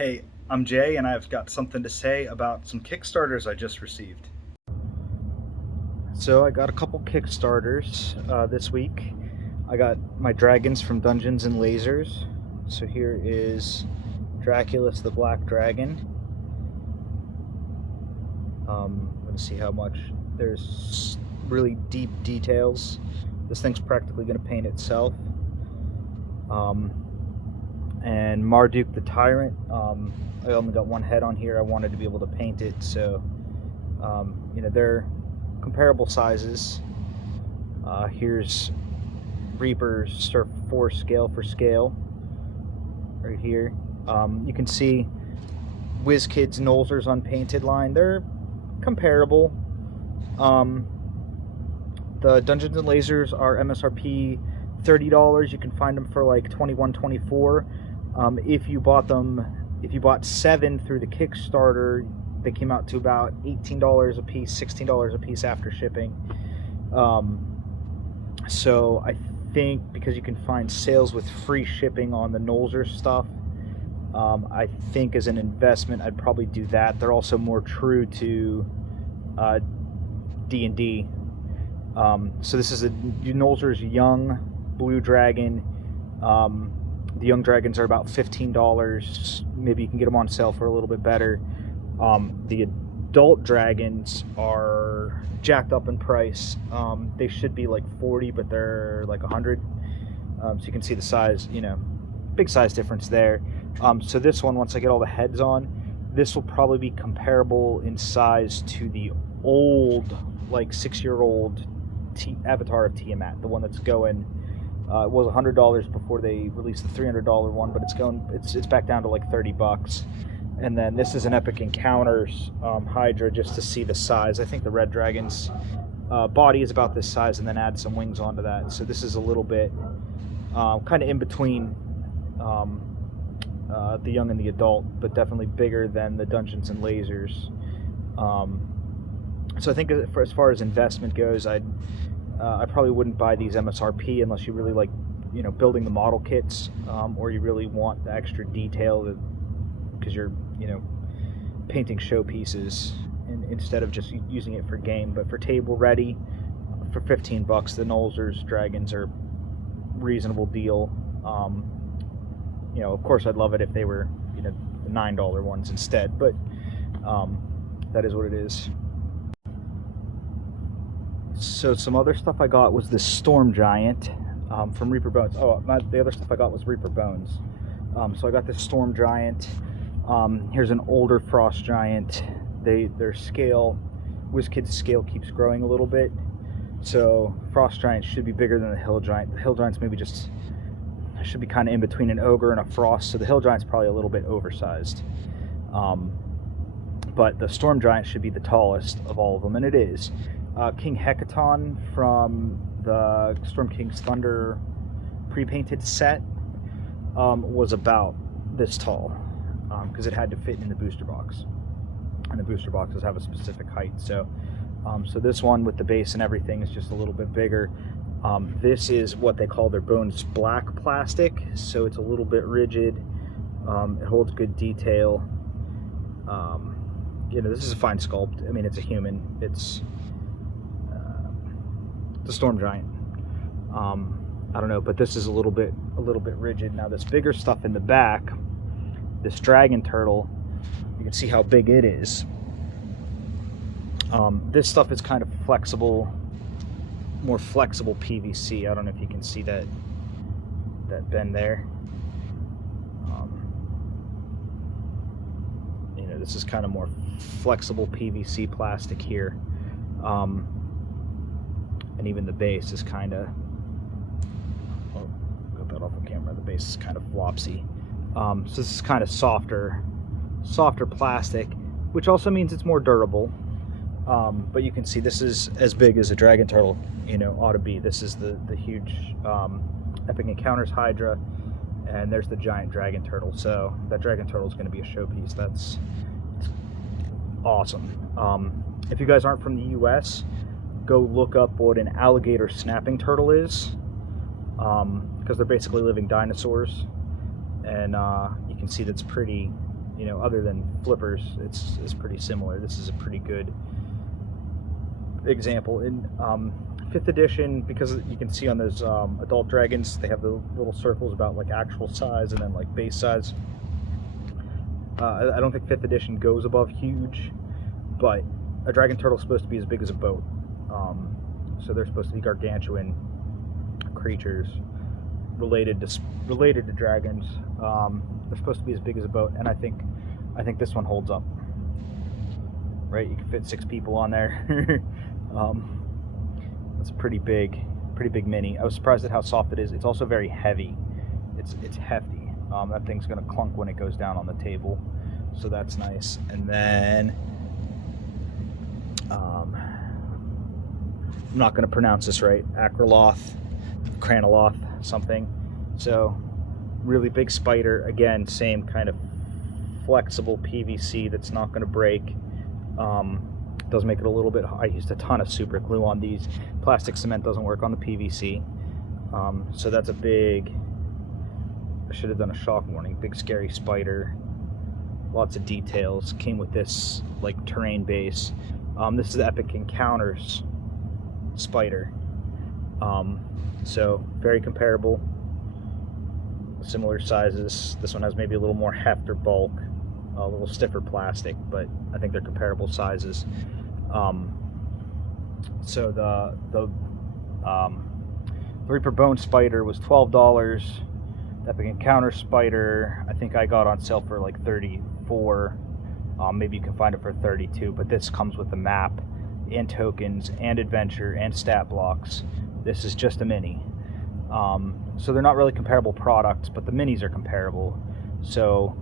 Hey, I'm Jay, and I've got something to say about some Kickstarters I just received. So, I got a couple Kickstarters this week. I got my dragons from Dungeons and Lasers. So, here is Draculus the Black Dragon. I'm going to see how much. There's really deep details. This thing's practically going to paint itself. And Marduk the Tyrant. I only got one head on here. I wanted to be able to paint it, so they're comparable sizes. Here's Reaper's sort of 4 scale for scale right here. You can see WizKids Nolzur's unpainted line. They're comparable. The Dungeons and Lasers are MSRP $30. You can find them for like $21, $24. If you bought 7 through the Kickstarter, they came out to about $18 a piece, $16 a piece after shipping. So I think because you can find sales with free shipping on the Nolzer stuff, I think as an investment I'd probably do that. They're also more true to D&D. So this is Nolzur's young blue dragon. The young dragons are about $15. Maybe you can get them on sale for a little bit better. The adult dragons are jacked up in price. They should be like $40, but they're like $100. So you can see the size, big size difference there. So this one, once I get all the heads on, this will probably be comparable in size to the old, like 6-year-old Avatar of Tiamat, the one that's going. It was $100 before they released the $300 one, but it's back down to like $30. And then this is an Epic Encounters Hydra, just to see the size. I think the Red Dragon's body is about this size, and then add some wings onto that. So this is a little bit kind of in between the young and the adult, but definitely bigger than the Dungeons and Lasers. So I think as far as investment goes, I probably wouldn't buy these MSRP unless you really like, building the model kits, or you really want the extra detail because you're, painting showpieces instead of just using it for game. But for table ready, for $15, the Nolzur's dragons are reasonable deal. Of course, I'd love it if they were, the $9 ones instead, but that is what it is. So some other stuff I got was this Storm Giant from Reaper Bones. The other stuff I got was Reaper Bones. So I got this Storm Giant. Here's an older Frost Giant. Their scale, WizKids scale keeps growing a little bit. So Frost Giant should be bigger than the Hill Giant. The Hill Giant's maybe should be kind of in between an Ogre and a Frost. So the Hill Giant's probably a little bit oversized. But the Storm Giant should be the tallest of all of them, and it is. King Hecaton from the Storm King's Thunder pre-painted set was about this tall, because it had to fit in the booster box, and the booster boxes have a specific height. So this one with the base and everything is just a little bit bigger. This is what they call their Bones Black plastic, so it's a little bit rigid. It holds good detail. This is a fine sculpt. I mean, it's a human. It's the Storm Giant. I don't know, but this is a little bit rigid. Now this bigger stuff in the back, this dragon turtle, you can see how big it is. This stuff is kind of flexible, more flexible PVC. I don't know if you can see that bend there. This is kind of more flexible PVC plastic here. And even the base is kind of, got that off the camera, the base is kind of flopsy. So this is kind of softer plastic, which also means it's more durable. But you can see this is as big as a dragon turtle, ought to be. This is the huge Epic Encounters Hydra, and there's the giant dragon turtle. So that dragon turtle is going to be a showpiece. That's awesome. If you guys aren't from the US, go look up what an alligator snapping turtle is, because they're basically living dinosaurs, and you can see that's pretty you know, other than flippers, it's pretty similar. This is a pretty good example. In 5th edition, because you can see on those adult dragons, they have the little circles about like actual size and then like base size. I don't think 5th edition goes above huge, but a dragon turtle is supposed to be as big as a boat. So they're supposed to be gargantuan creatures related to dragons. They're supposed to be as big as a boat, and I think this one holds up. Right, you can fit 6 people on there. That's a pretty big mini. I was surprised at how soft it is. It's also very heavy. It's hefty. That thing's gonna clunk when it goes down on the table, so that's nice. And then I'm not gonna pronounce this right. Cranoloth, something. So really big spider. Again, same kind of flexible PVC that's not gonna break. Does make it a little bit. I used a ton of super glue on these. Plastic cement doesn't work on the PVC. So that's a big. I should have done a shock warning. Big scary spider. Lots of details. Came with this like terrain base. This is the Epic Encounters spider. So very comparable. Similar sizes. This one has maybe a little more heft or bulk. A little stiffer plastic, but I think they're comparable sizes. So the Reaper Bone Spider was $12. The Epic Encounter Spider, I think I got on sale for like $34. Maybe you can find it for $32, but this comes with the map and tokens and adventure and stat blocks. This is just a mini. So they're not really comparable products, but the minis are comparable. So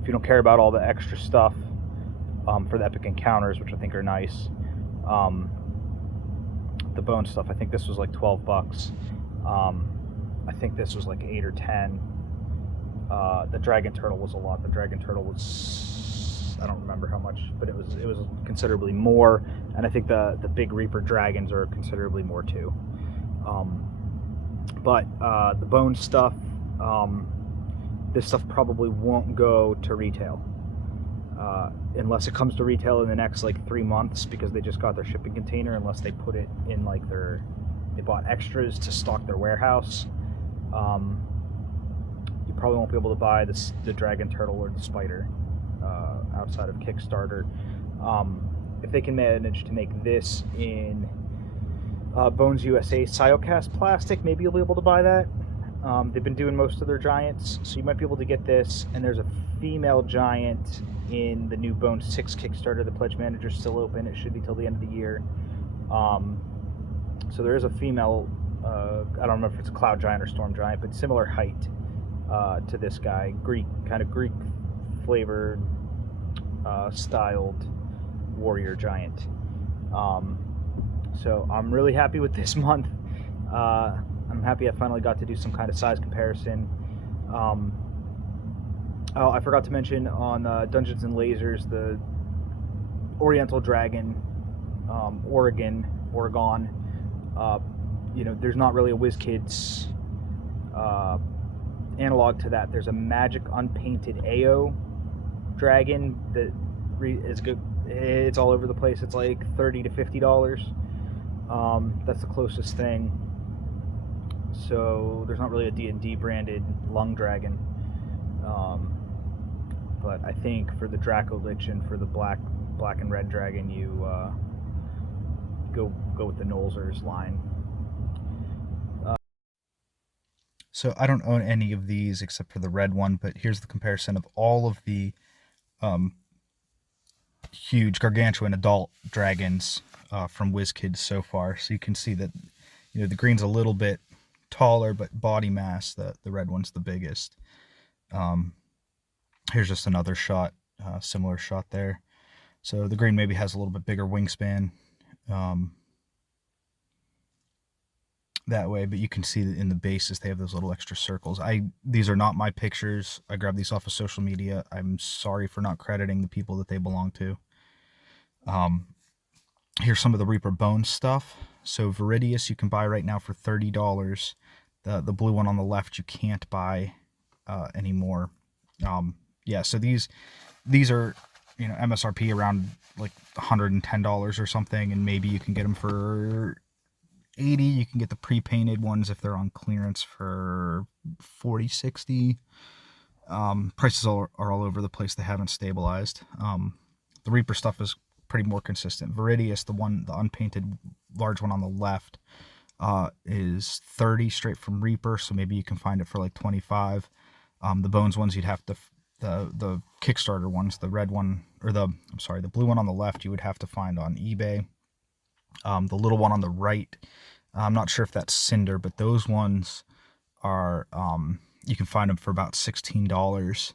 if you don't care about all the extra stuff for the Epic Encounters, which I think are nice, the bone stuff, I think this was like $12. I think this was like 8 or 10. The Dragon Turtle was a lot. The Dragon Turtle was, I don't remember how much, but it was considerably more. And I think the big Reaper Dragons are considerably more too. But the bone stuff, this stuff probably won't go to retail unless it comes to retail in the next like 3 months, because they just got their shipping container, unless they put it in like they bought extras to stock their warehouse. You probably won't be able to buy the Dragon Turtle or the Spider outside of Kickstarter. If they can manage to make this in Bones USA Siocast plastic, maybe you'll be able to buy that. They've been doing most of their giants, so you might be able to get this. And there's a female giant in the new Bones 6 Kickstarter. The pledge manager's still open. It should be till the end of the year. So there is a female, I don't remember if it's a cloud giant or storm giant, but similar height to this guy. Greek flavored, styled warrior giant. So I'm really happy with this month. I'm happy I finally got to do some kind of size comparison. Oh, I forgot to mention on Dungeons and Lasers, the Oriental Dragon, Oregon. There's not really a WizKids analog to that. There's a magic unpainted AO dragon that is good. It's all over the place. It's like $30 to $50. That's the closest thing. So there's not really a D&D branded lung dragon. But I think for the Draco Lich and for the black and red dragon, you go with the Nolzur's line. So I don't own any of these except for the red one, but here's the comparison of all of the huge gargantuan adult dragons from WizKids so far. So you can see that the green's a little bit taller, but body mass, the red one's the biggest. Here's just another shot, similar shot there. So the green maybe has a little bit bigger wingspan that way, but you can see that in the bases they have those little extra circles. These are not my pictures. I grabbed these off of social media. I'm sorry for not crediting the people that they belong to. Here's some of the Reaper Bones stuff. So Viridius you can buy right now for $30. The blue one on the left you can't buy anymore. yeah, so these are, you know, MSRP around like $110 or something, and maybe you can get them for 80. You can get the pre-painted ones if they're on clearance for 40, 60. Prices are all over the place. They haven't stabilized. The Reaper stuff is pretty more consistent. Viridius, the unpainted large one on the left, is 30 straight from Reaper, so maybe you can find it for like 25. The Bones ones, you'd have to, the Kickstarter ones, the red one, or the blue one on the left, you would have to find on eBay. The little one on the right, I'm not sure if that's Cinder, but those ones are, you can find them for about $16.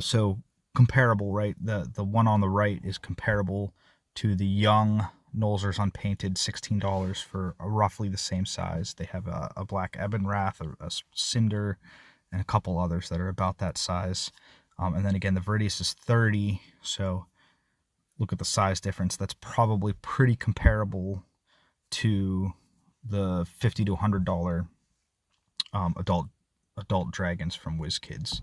So comparable, right? The one on the right is comparable to the young Nolzur's unpainted, $16 for roughly the same size. They have a black Ebonwrath, a Cinder, and a couple others that are about that size. And then again, the Viridius is 30, so look at the size difference. That's probably pretty comparable to the $50 to $100 adult dragons from WizKids.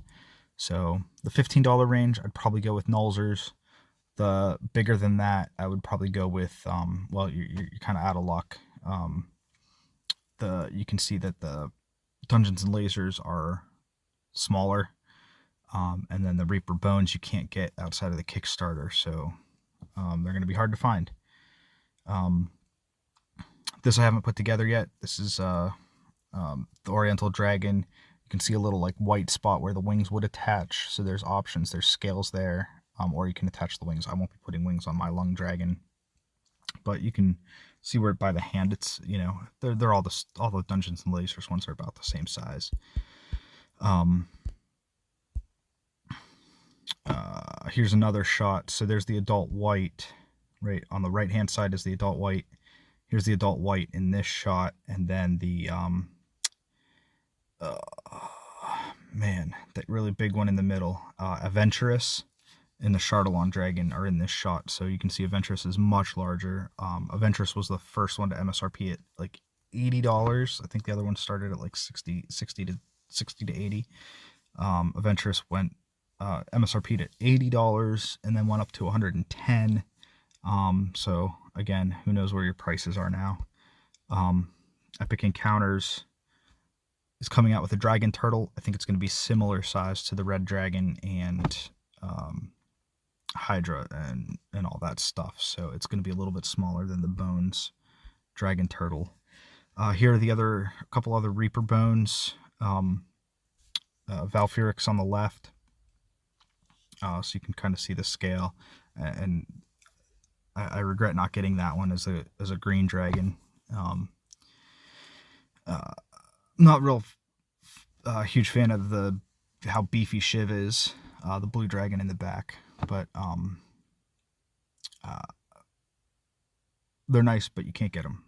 So the $15 range, I'd probably go with Nolzur's. The bigger than that, I would probably go with, well, you're kind of out of luck. You can see that the Dungeons and Lasers are smaller, and then the Reaper Bones you can't get outside of the Kickstarter, so they're going to be hard to find. This I haven't put together yet. This is the Oriental Dragon. You can see a little like white spot where the wings would attach, so there's options, there's scales there, or you can attach the wings. I won't be putting wings on my Lung Dragon, but you can see where by the hand it's, you know, they're all the Dungeons and Lasers ones are about the same size. Here's another shot. So there's the adult white, right on the right hand side is the adult white. Here's the adult white in this shot, and then the man, that really big one in the middle, Aventurous and the Chardalon Dragon are in this shot. So you can see Aventurous is much larger. Aventurous was the first one to MSRP at like $80. I think the other one started at like 60 to 80. Aventurous went MSRP'd at $80 and then went up to 110. So again, who knows where your prices are now. Epic Encounters is coming out with a dragon turtle. I think it's going to be similar size to the red dragon and Hydra and all that stuff. So it's going to be a little bit smaller than the Bones dragon turtle. Here are a couple other Reaper Bones. Valfyrix on the left. So you can kind of see the scale, and I regret not getting that one as a green dragon. Not real huge fan of how beefy Shiv is, the blue dragon in the back, but they're nice, but you can't get them.